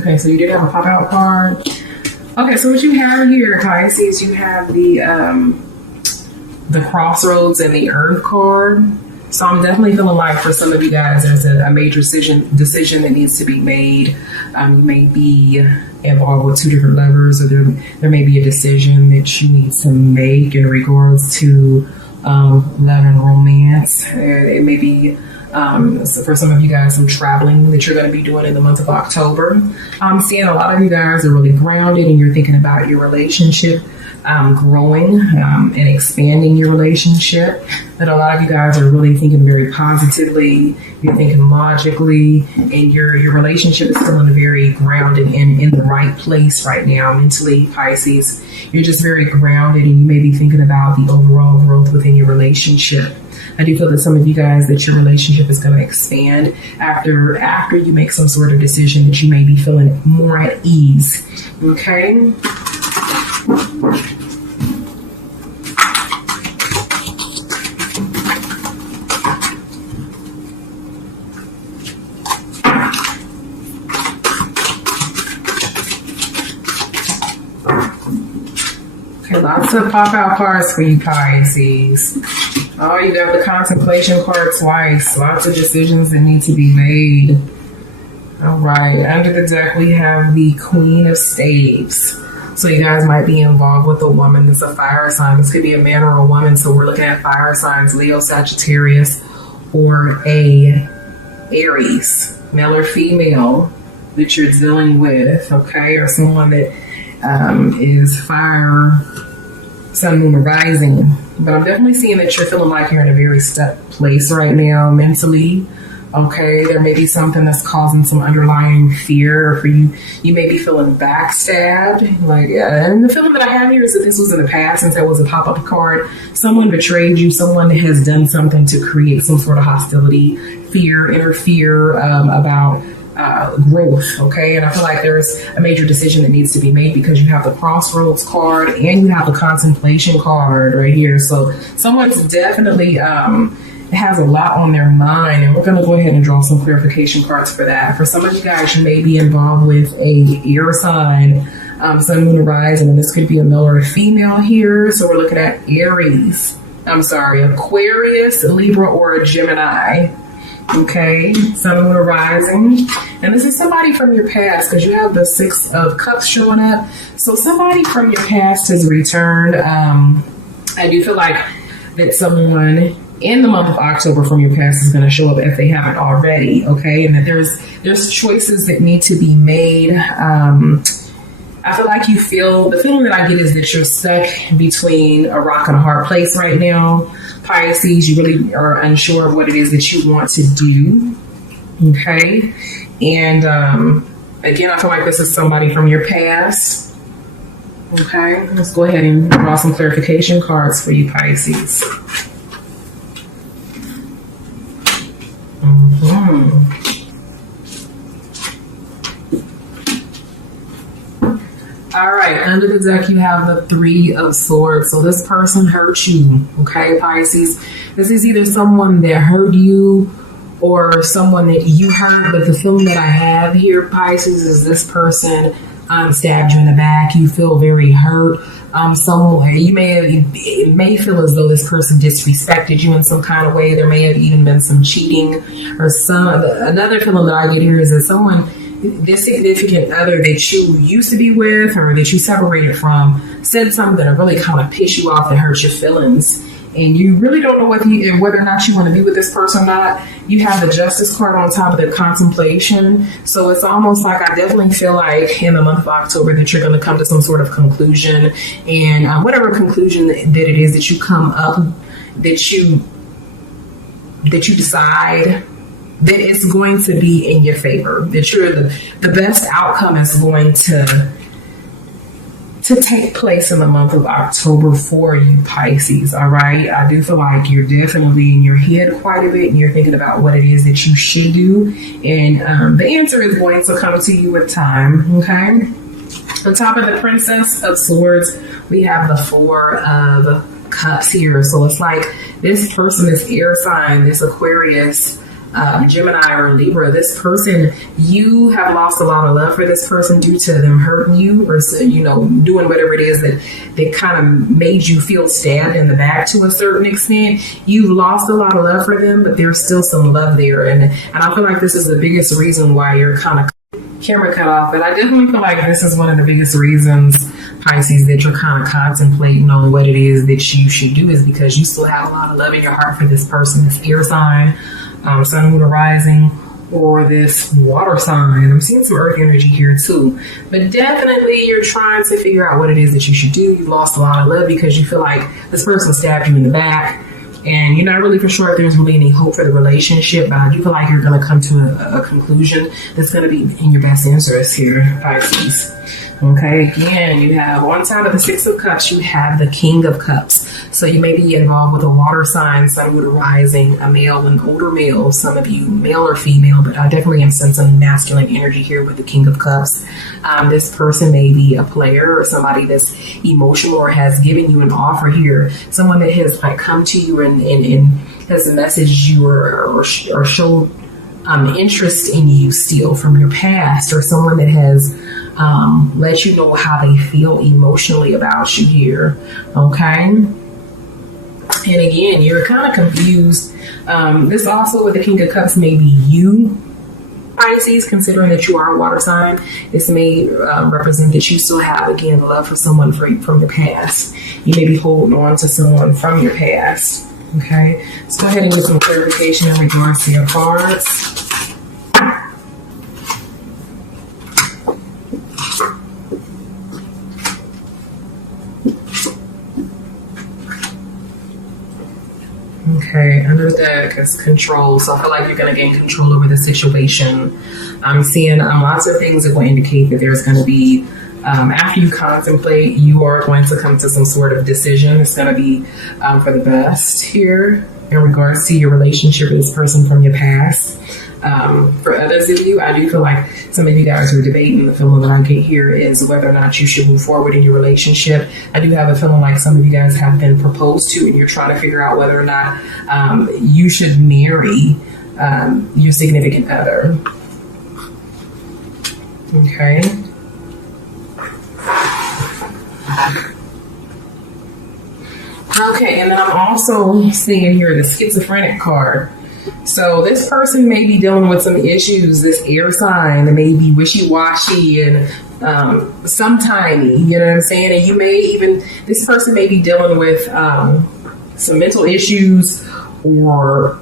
Okay, so you did have a pop out card. Okay, so what you have here, Pisces, you have the crossroads and the earth card. So I'm definitely feeling like for some of you guys, there's a major decision that needs to be made. You may be involved with two different lovers, or there may be a decision that you need to make in regards to love and romance. It may be so for some of you guys, some traveling that you're going to be doing in the month of October. I'm seeing a lot of you guys are really grounded and you're thinking about your relationship growing and expanding your relationship. That a lot of you guys are really thinking very positively. You're thinking logically, and your relationship is feeling very grounded and in the right place right now mentally, Pisces. You're just very grounded, and you may be thinking about the overall growth within your relationship. I do feel that some of you guys, that your relationship is going to expand after you make some sort of decision, that you may be feeling more at ease. Okay. Lots of pop-out cards for you, Pisces. Oh, you got the contemplation card twice. Lots of decisions that need to be made. All right. Under the deck, we have the Queen of Staves. So you guys might be involved with a woman that's a fire sign. This could be a man or a woman. So we're looking at fire signs, Leo, Sagittarius, or a Aries, male or female, that you're dealing with, okay? Or someone that is fire, sun, moon, or rising. But I'm definitely seeing that you're feeling like you're in a very stuck place right now mentally. Okay, there may be something that's causing some underlying fear, or for you, you may be feeling backstabbed. Like, yeah, and the feeling that I have here is that this was in the past, since that was a pop-up card. Someone betrayed you. Someone has done something to create some sort of hostility, fear, inner fear about growth. Okay, and I feel like there's a major decision that needs to be made, because you have the Crossroads card and you have the Contemplation card right here. So someone's definitely has a lot on their mind, and we're going to go ahead and draw some clarification cards for that. For some of you guys, you may be involved with a air sign, sun, moon, rising, and this could be a male or a female here. So we're looking at Aquarius, Libra, or a Gemini. Okay, sun, moon, rising. And this is somebody from your past, because you have the Six of Cups showing up. So somebody from your past has returned. I do feel like that someone in the month of October from your past is going to show up if they haven't already. Okay, and that there's choices that need to be made. I feel like the feeling that I get is that you're stuck between a rock and a hard place right now, Pisces. You really are unsure of what it is that you want to do. Okay, and again, I feel like this is somebody from your past. Okay, let's go ahead and draw some clarification cards for you, Pisces. All right, under the deck, you have the Three of Swords. So this person hurt you, okay, Pisces? This is either someone that hurt you or someone that you hurt, but the feeling that I have here, Pisces, is this person stabbed you in the back. You feel very hurt. Somewhere it may feel as though this person disrespected you in some kind of way. There may have even been some cheating, or another feeling that I get here is that someone, this significant other that you used to be with or that you separated from, said something that really kind of pissed you off, that hurt your feelings, and you really don't know whether or not you want to be with this person or not. You have the Justice card on top of the Contemplation. So it's almost like, I definitely feel like in the month of October that you're going to come to some sort of conclusion, and whatever conclusion that it is that you come up, that you decide that it's going to be in your favor, that you're the best outcome is going to take place in the month of October for you, Pisces. All right, I do feel like you're definitely in your head quite a bit, and you're thinking about what it is that you should do, and the answer is going to come to you with time. Okay, on top of the Princess of Swords, we have the Four of Cups here. So it's like this person, this air sign, this Aquarius, Gemini or Libra, this person, you have lost a lot of love for this person due to them hurting you, or doing whatever it is that kind of made you feel stabbed in the back to a certain extent. You've lost a lot of love for them, but there's still some love there, and I feel like this is the biggest reason why you're kind of camera cut off. But I definitely feel like this is one of the biggest reasons, Pisces, that you're kind of contemplating on what it is that you should do, is because you still have a lot of love in your heart for this person, this air sign, sun, moon, or rising, or this water sign. I'm seeing some earth energy here too, but definitely you're trying to figure out what it is that you should do. You've lost a lot of love because you feel like this person stabbed you in the back, and you're not really for sure if there's really any hope for the relationship, but I do feel like you're going to come to a conclusion that's going to be in your best interest here, Pisces. Okay, again, you have on side of the Six of Cups, you have the King of Cups. So you may be involved with a water sign, sun, moon, rising, a male, an older male, some of you, male or female, but I definitely am sensing masculine energy here with the King of Cups. This person may be a player or somebody that's emotional or has given you an offer here. Someone that has come to you and has messaged you or showed interest in you still from your past, or someone that has let you know how they feel emotionally about you here. Okay, and again, you're kind of confused. This also with the King of Cups may be you, Pisces, considering that you are a water sign. This may represent that you still have, again, love for someone from your past. You may be holding on to someone from your past. Okay, let's go ahead and get some clarification in regards to your cards. Okay, under the deck is control. So I feel like you're going to gain control over the situation. I'm seeing lots of things that will indicate that there's going to be, after you contemplate, you are going to come to some sort of decision. It's going to be for the best here in regards to your relationship with this person from your past. For others of you, I do feel like some of you guys are debating. The feeling that I get here is whether or not you should move forward in your relationship. I do have a feeling like some of you guys have been proposed to, and you're trying to figure out whether or not you should marry your significant other. Okay. Okay, and then I'm also seeing here the schizophrenic card. So this person may be dealing with some issues, this air sign, that may be wishy-washy and sometimey, you know what I'm saying? And you may even, this person may be dealing with some mental issues, or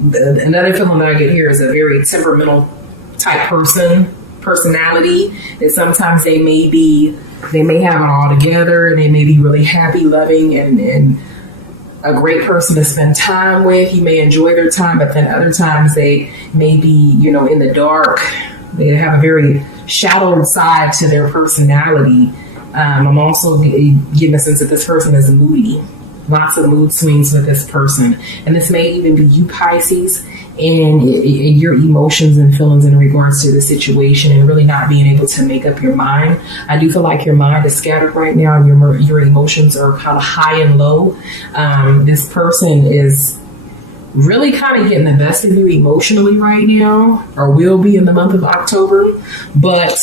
another feeling that I get here is a very temperamental type personality, that sometimes they may have it all together, and they may be really happy, loving, and a great person to spend time with. You may enjoy their time, but then other times they may be, in the dark. They have a very shadowed side to their personality. I'm also getting a sense that this person is moody. Lots of mood swings with this person. And this may even be you, Pisces, and your emotions and feelings in regards to the situation, and really not being able to make up your mind. I do feel like your mind is scattered right now, and your emotions are kind of high and low. This person is really kind of getting the best of you emotionally right now, or will be in the month of October. But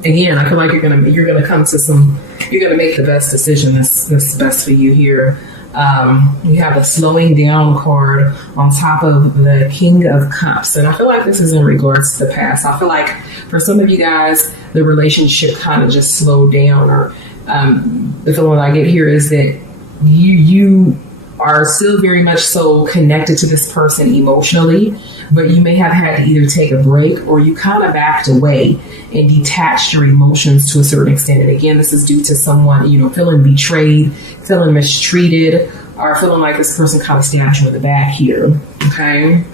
again, I feel like you're gonna come to you're gonna make the best decision that's best for you here. You have a slowing down card on top of the King of Cups. And I feel like this is in regards to the past. I feel like for some of you guys, the relationship kind of just slowed down, or the feeling I get here is that you are still very much so connected to this person emotionally, but you may have had to either take a break, or you kind of backed away and detached your emotions to a certain extent. And again, this is due to someone, feeling betrayed, feeling mistreated, or feeling like this person kind of stabbed you in the back here. Okay.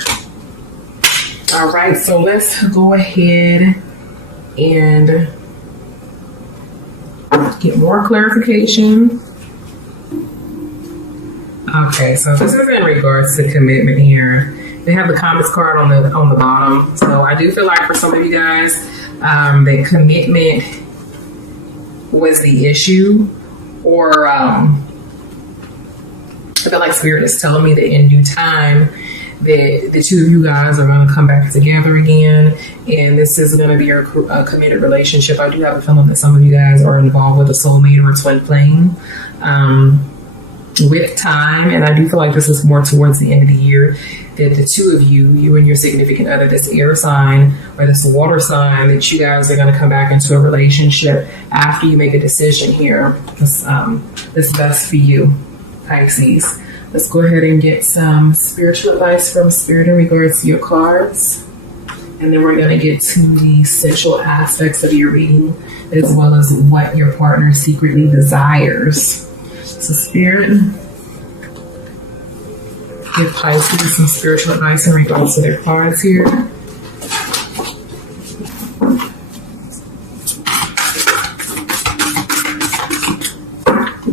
All right. So let's go ahead and get more clarification. Okay, so this is in regards to commitment here. They have the comments card on the bottom. So I do feel like for some of you guys, that commitment was the issue, or feel like Spirit is telling me that in due time, that the two of you guys are going to come back together again, and this is going to be a committed relationship. I do have a feeling that some of you guys are involved with a soulmate or a twin flame with time, and I do feel like this is more towards the end of the year, that the two of you, you and your significant other, this air sign or this water sign, that you guys are going to come back into a relationship after you make a decision here. This best for you, Pisces. Let's go ahead and get some spiritual advice from Spirit in regards to your cards. And then we're going to get to the essential aspects of your reading, as well as what your partner secretly desires. So Spirit, give Pisces some spiritual advice in regards to their cards here.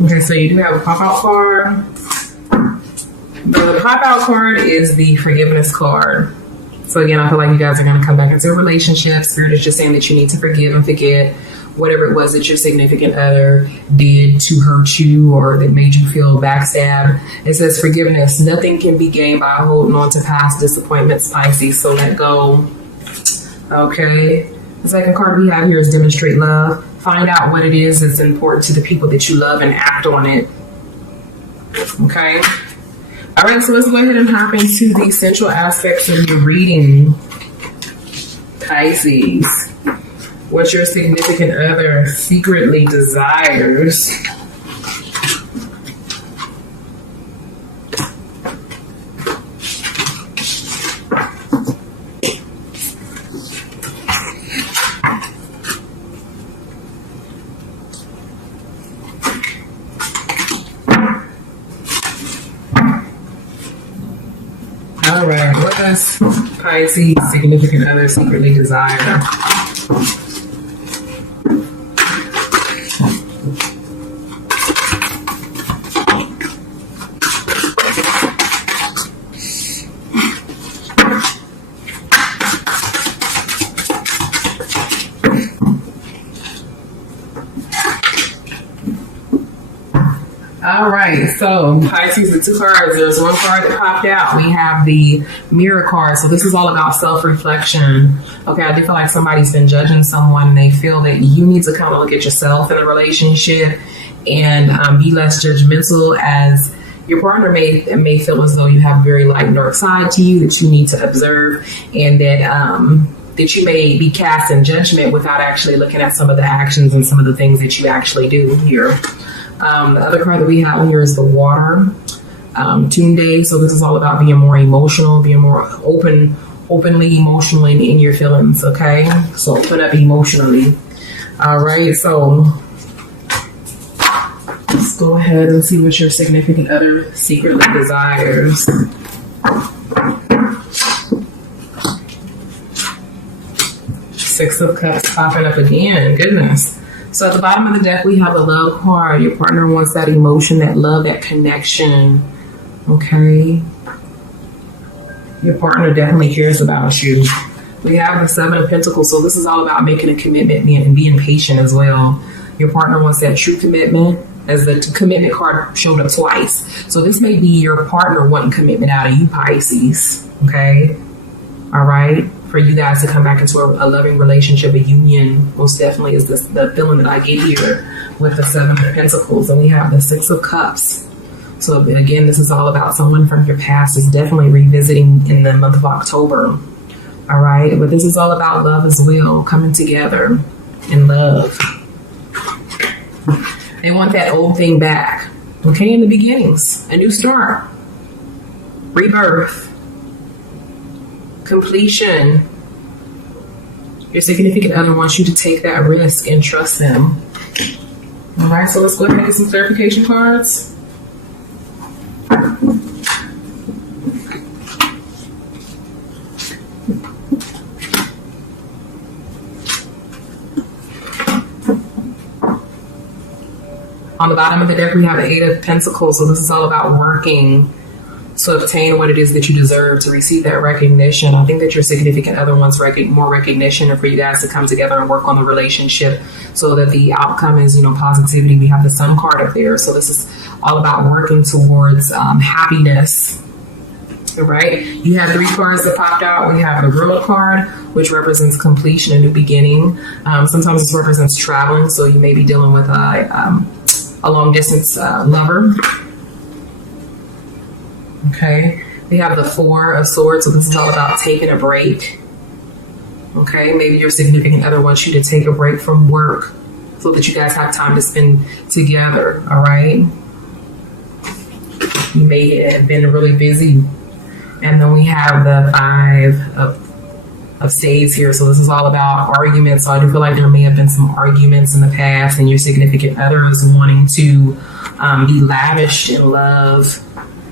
Okay, so you do have a pop-out card. The pop-out card is the forgiveness card. So again, I feel like you guys are going to come back into a relationship. Spirit is just saying that you need to forgive and forget whatever it was that your significant other did to hurt you or that made you feel backstabbed. It says forgiveness. Nothing can be gained by holding on to past disappointments, Pisces. So let go. Okay. The second card we have here is demonstrate love. Find out what it is that's important to the people that you love and act on it. Okay. All right, so let's go ahead and hop into the essential aspects of your reading, Pisces. What your significant other secretly desires. All right, what does Pisces significant other secretly desire? All right, so Pisces, the two cards, there's one card that popped out. We have the mirror card. So this is all about self-reflection. Okay, I do feel like somebody's been judging someone and they feel that you need to kind of look at yourself in a relationship and be less judgmental, as your partner may feel as though you have a very light dark side to you that you need to observe, and that you may be cast in judgment without actually looking at some of the actions and some of the things that you actually do here. The other card that we have here is the water, Tunde. So this is all about being more emotional, being more openly emotional in your feelings. Okay, so open up emotionally. All right, so let's go ahead and see what your significant other secretly desires. Six of Cups popping up again. Goodness. So at the bottom of the deck, we have the love card. Your partner wants that emotion, that love, that connection. Okay. Your partner definitely cares about you. We have the Seven of Pentacles. So this is all about making a commitment and being patient as well. Your partner wants that true commitment, as the commitment card showed up twice. So this may be your partner wanting commitment out of you, Pisces. Okay. All right. For you guys to come back into a loving relationship, a union, most definitely is the feeling that I get here with the Seven of Pentacles. And we have the Six of Cups. So again, this is all about someone from your past is definitely revisiting in the month of October. All right. But this is all about love as well, coming together in love. They want that old thing back. Okay. In the beginnings, a new start, rebirth, completion. Your significant other wants you to take that risk and trust them. All right, so let's go ahead and get some clarification cards. On the bottom of the deck, we have the Eight of Pentacles. So this is all about working to obtain what it is that you deserve, to receive that recognition. I think that your significant other wants more recognition, and for you guys to come together and work on the relationship so that the outcome is, positivity. We have the Sun card up there. So this is all about working towards happiness. All right. You have 3 cards that popped out. We have the World card, which represents completion, a new beginning. Sometimes this represents traveling. So you may be dealing with a long distance lover. Okay, we have the 4 of Swords, so this is all about taking a break. Okay, maybe your significant other wants you to take a break from work so that you guys have time to spend together, all right? You may have been really busy. And then we have the 5 of Spades here, so this is all about arguments. So I do feel like there may have been some arguments in the past, and your significant other is wanting to be lavished in love,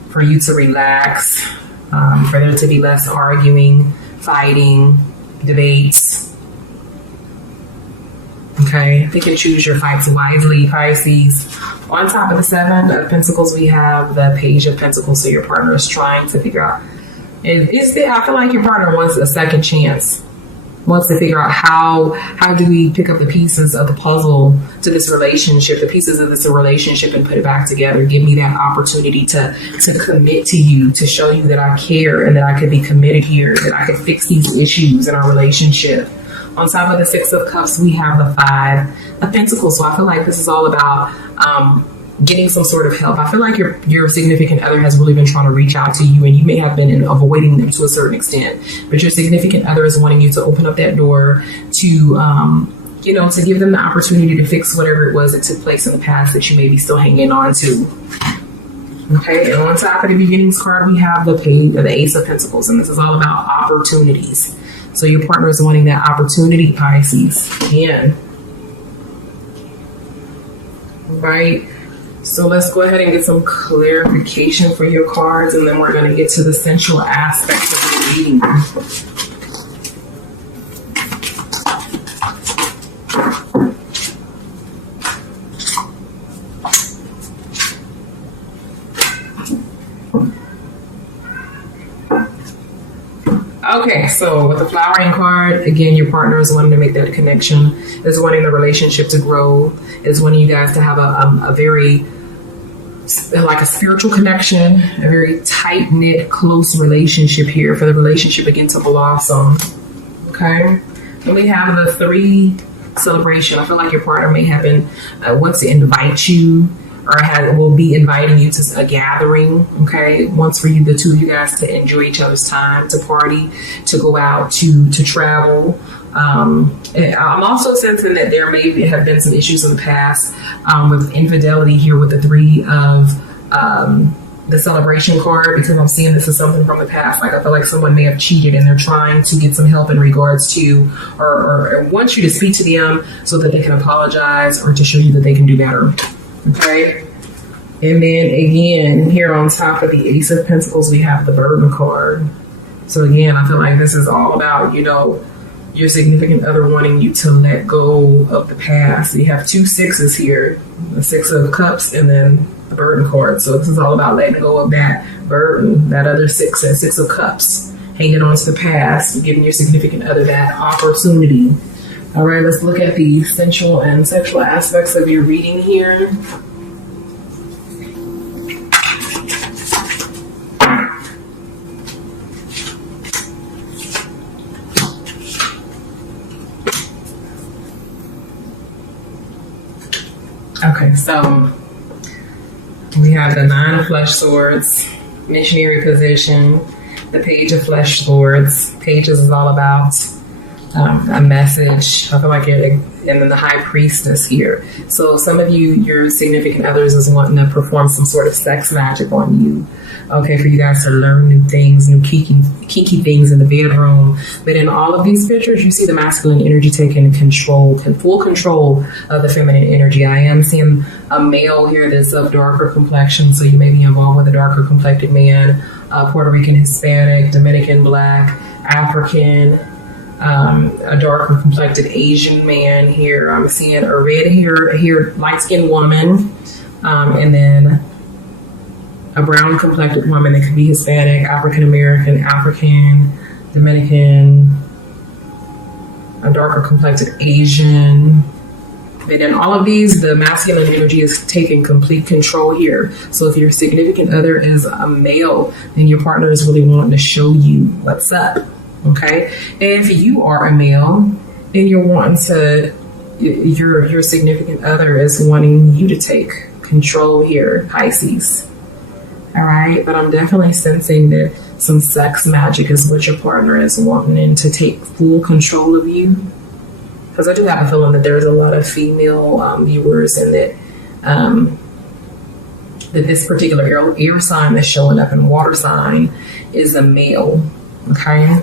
for you to relax, for there to be less arguing, fighting, debates. Okay, pick and choose your fights wisely, Pisces. On top of the 7 of Pentacles, we have the Page of Pentacles. So your partner is trying to figure out, I feel like your partner wants a second chance, wants to figure out how do we pick up the pieces of the puzzle to this relationship, the pieces of this relationship, and put it back together. Give me that opportunity to commit to you, to show you that I care and that I could be committed here, that I could fix these issues in our relationship. On top of the 6 of Cups, we have the 5 of Pentacles. So I feel like this is all about getting some sort of help. I feel like your significant other has really been trying to reach out to you, and you may have been avoiding them to a certain extent, but your significant other is wanting you to open up that door to to give them the opportunity to fix whatever it was that took place in the past that you may be still hanging on to. Okay, and on top of the Beginnings card, we have the Ace of Pentacles, and this is all about opportunities. So your partner is wanting that opportunity, Pisces. Again. Right. So let's go ahead and get some clarification for your cards, and then we're going to get to the sensual aspects of the reading. Okay, so with the Flowering card, again, your partner is wanting to make that connection, is wanting the relationship to grow, is wanting you guys to have a very, like a spiritual connection, a very tight-knit, close relationship here for the relationship again to blossom. Okay, and we have the 3 celebration. I feel like your partner may have been wants to invite you, or will be inviting you to a gathering, okay? Wants for you, the 2 of you guys, to enjoy each other's time, to party, to go out, to travel. I'm also sensing that there may have been some issues in the past with infidelity here with the 3 of the celebration card, because I'm seeing this as something from the past. Like I feel like someone may have cheated and they're trying to get some help in regards to, or want you to speak to them so that they can apologize or to show you that they can do better. Okay, and then again, here on top of the Ace of Pentacles, we have the Burden card. So again, I feel like this is all about, your significant other wanting you to let go of the past. You have 2 6s here, the 6 of Cups and then the Burden card. So this is all about letting go of that burden, that other 6, that 6 of Cups, hanging on to the past, giving your significant other that opportunity. All right, let's look at the sensual and sexual aspects of your reading here. Okay, so we have the 9 of Flesh Swords, missionary position, the Page of Flesh Swords. Pages is all about a message. I feel like and then the High Priestess here. So some of you, your significant others is wanting to perform some sort of sex magic on you. Okay, for you guys to learn new things, new kinky things in the bedroom. But in all of these pictures, you see the masculine energy taking full control of the feminine energy. I am seeing a male here that's of darker complexion, so you may be involved with a darker complected man, Puerto Rican, Hispanic, Dominican, Black, African, a darker complected Asian man here. I'm seeing a red-haired, light-skinned woman, and then a brown complected woman. That could be Hispanic, African American, African, Dominican, a darker complected Asian. And in all of these, the masculine energy is taking complete control here. So if your significant other is a male, then your partner is really wanting to show you what's up. Okay. If you are a male and you're wanting to, your significant other is wanting you to take control here, Pisces. All right. But I'm definitely sensing that some sex magic is what your partner is wanting to take full control of you. Because I do have a feeling that there's a lot of female viewers, and that that this particular air sign that's showing up in water sign is a male. Okay.